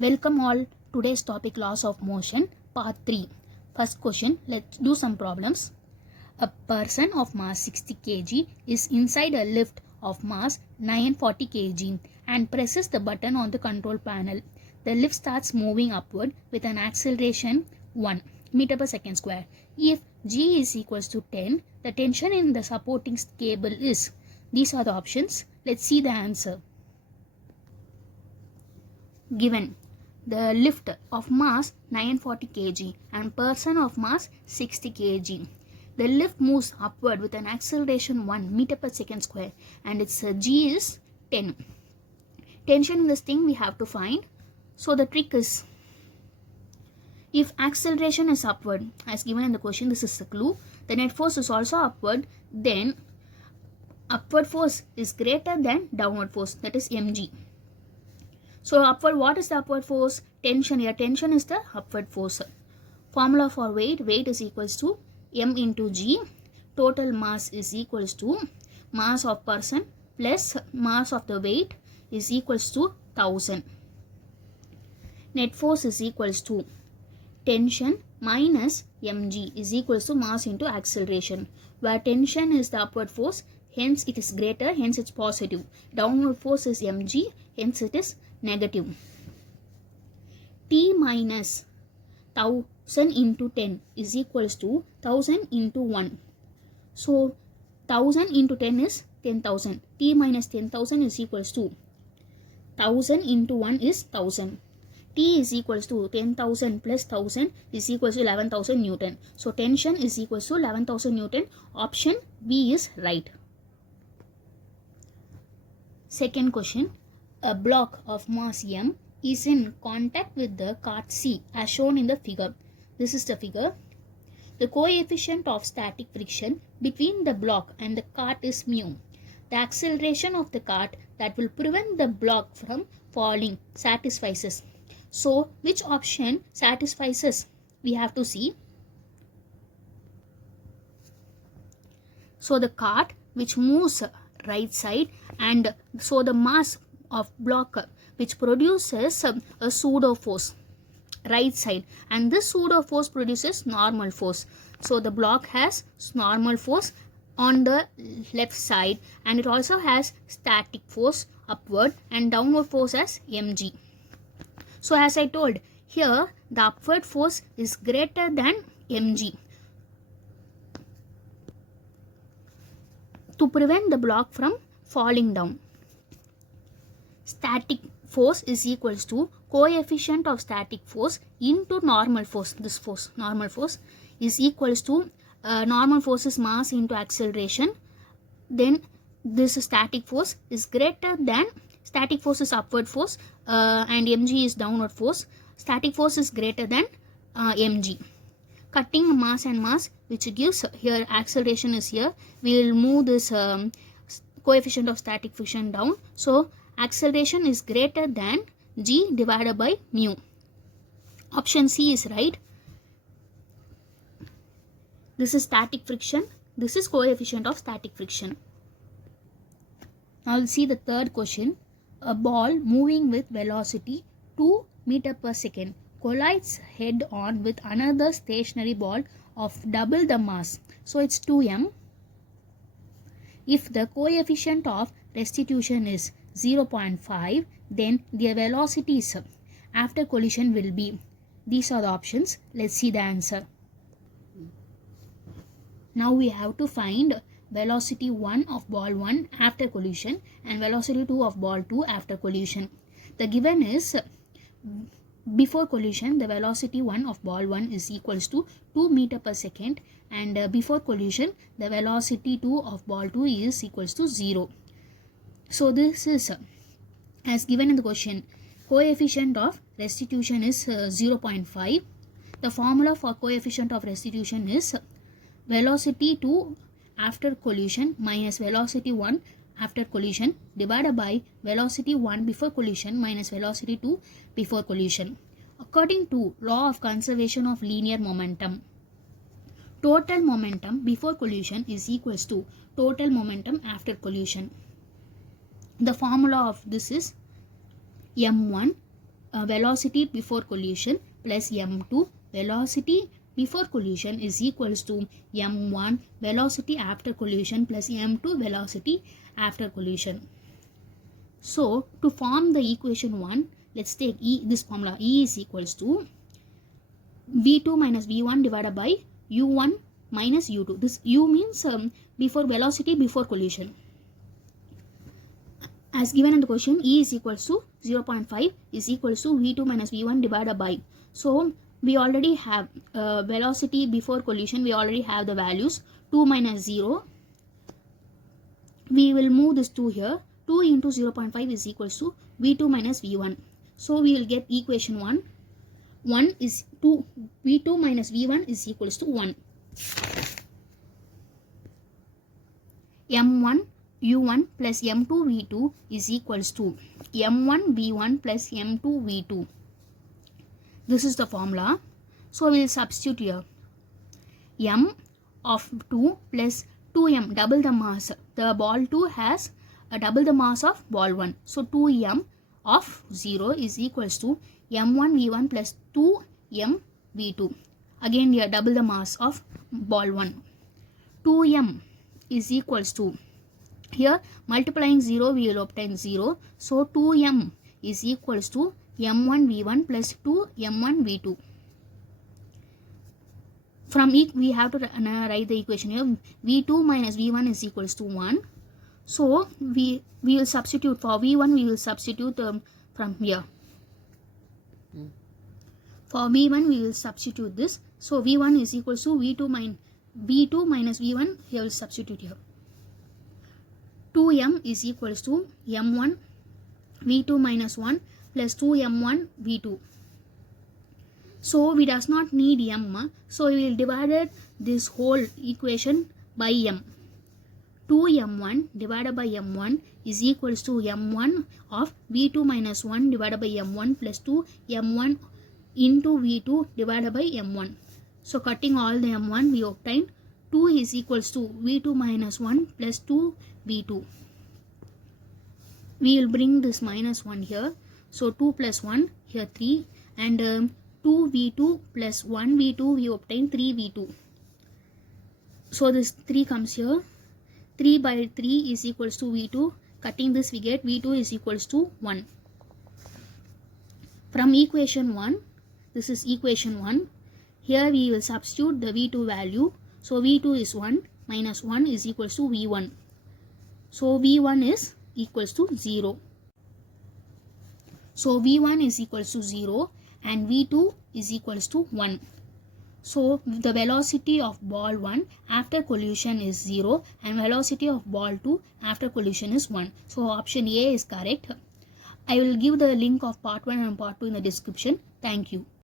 Welcome all. Today's topic laws of motion part 3. First question, let's do some problems. A person of mass 60 kg is inside a lift of mass 940 kg and presses the button on the control panel. The lift starts moving upward with an acceleration 1 meter per second square. If G is equals to 10, the tension in the supporting cable is. These are the options. Let's see the answer. Given the lift of mass 940 kg and person of mass 60 kg. The lift moves upward with an acceleration 1 meter per second square and its G is 10. Tension in this thing we have to find. So the trick is, if acceleration is upward as given in the question, this is the clue, the net force is also upward, then upward force is greater than downward force, that is mg. So upward, what is the upward force? Tension. Here tension is the upward force. Formula for weight is equals to m into g. Total mass is equals to mass of person plus mass of the weight is equals to 1000. Net force is equals to tension minus mg is equals to mass into acceleration, where tension is the upward force, hence it is greater, hence it's positive. Downward force is mg, hence it is negative. T minus 1000 into 10 is equals to 1000 into 1. So 1000 into 10 is 10,000. T minus 10,000 is equals to 1000 into 1 is 1000. T is equals to 10,000 plus 1000 is equals to 11,000 Newton. So tension is equals to 11,000 Newton. Option B is right. Second question. A block of mass m is in contact with the cart C as shown in the figure. This is the figure. The coefficient of static friction between the block and the cart is mu. The acceleration of the cart that will prevent the block from falling satisfies us. So which option satisfies us? We have to see. So the cart which moves right side, and so the mass of block which produces a pseudo force right side, and this pseudo force produces normal force. So the block has normal force on the left side, and it also has static force upward and downward force as mg. So as I told, here the upward force is greater than mg. To prevent the block from falling down, static force is equals to coefficient of static force into normal force. This force, normal force, is equals to normal force is mass into acceleration. Then this static force is greater than, static force is upward force and mg is downward force. Static force is greater than mg. Cutting mass and mass, which gives here acceleration is here. We will move this coefficient of static friction down. So acceleration is greater than g divided by mu. Option C is right. This is static friction. This is coefficient of static friction. Now we'll see the third question. A ball moving with velocity 2 meter per second collides head on with another stationary ball of double the mass. So it's 2m. If the coefficient of restitution is 0.5, then the velocities after collision will be. These are the options. Let's see the answer. Now we have to find velocity 1 of ball 1 after collision and velocity 2 of ball 2 after collision. The given is, before collision the velocity 1 of ball 1 is equals to 2 meter per second, and before collision the velocity 2 of ball 2 is equals to 0. So this is as given in the question. Coefficient of restitution is 0.5. The formula for coefficient of restitution is velocity 2 after collision minus velocity 1 after collision divided by velocity 1 before collision minus velocity 2 before collision. According to law of conservation of linear momentum, total momentum before collision is equals to total momentum after collision. The formula of this is m1 velocity before collision plus m2 velocity before collision is equals to m1 velocity after collision plus m2 velocity after collision. So to form the equation 1, let's take this formula. E is equals to v2 minus v1 divided by u1 minus u2. This u means before velocity before collision. As given in the question, E is equals to 0.5 is equals to v2 minus v1 divided by. So we already have velocity before collision. We already have the values 2 minus 0. We will move this 2 here. 2 into 0.5 is equals to v2 minus v1. So we will get equation 1. 1 is 2. v2 minus v1 is equals to 1. m1 u1 plus m2 v2 is equals to m1 v1 plus m2 v2. This is the formula. So we will substitute here. M of 2 plus 2m, double the mass. The ball 2 has double the mass of ball 1. So 2m of 0 is equals to m1 v1 plus 2m v2. Again here double the mass of ball 1. 2m is equals to, here multiplying 0 we will obtain 0. So 2m is equals to m1 v1 plus 2 m1 v2. From we have to write the equation here. v2 minus v1 is equals to 1. So we will substitute for v1. We will substitute from here. For v1 we will substitute this. So v1 is equals to v2 minus v1. Here will substitute here. 2m is equals to m1 v2 minus 1 plus 2m1 v2. So we does not need m. So we will divide this whole equation by m. 2m1 divided by m1 is equals to m1 of v2 minus 1 divided by m1 plus 2 m1 into v2 divided by m1. So cutting all the m1 we obtain 2 is equals to v2 minus 1 plus 2 v2. We will bring this minus 1 here. So 2 plus 1 here 3 and 2 v2 plus 1 v2 we obtain 3 v2. So this 3 comes here. 3 by 3 is equals to v2. Cutting this we get v2 is equals to 1. From equation 1, this is equation 1. Here we will substitute the v2 value. So v2 is 1 minus 1 is equals to v1. So v1 is equals to 0. So v1 is equals to 0 and v2 is equals to 1. So the velocity of ball 1 after collision is 0 and velocity of ball 2 after collision is 1. So option A is correct. I will give the link of part 1 and part 2 in the description. Thank you.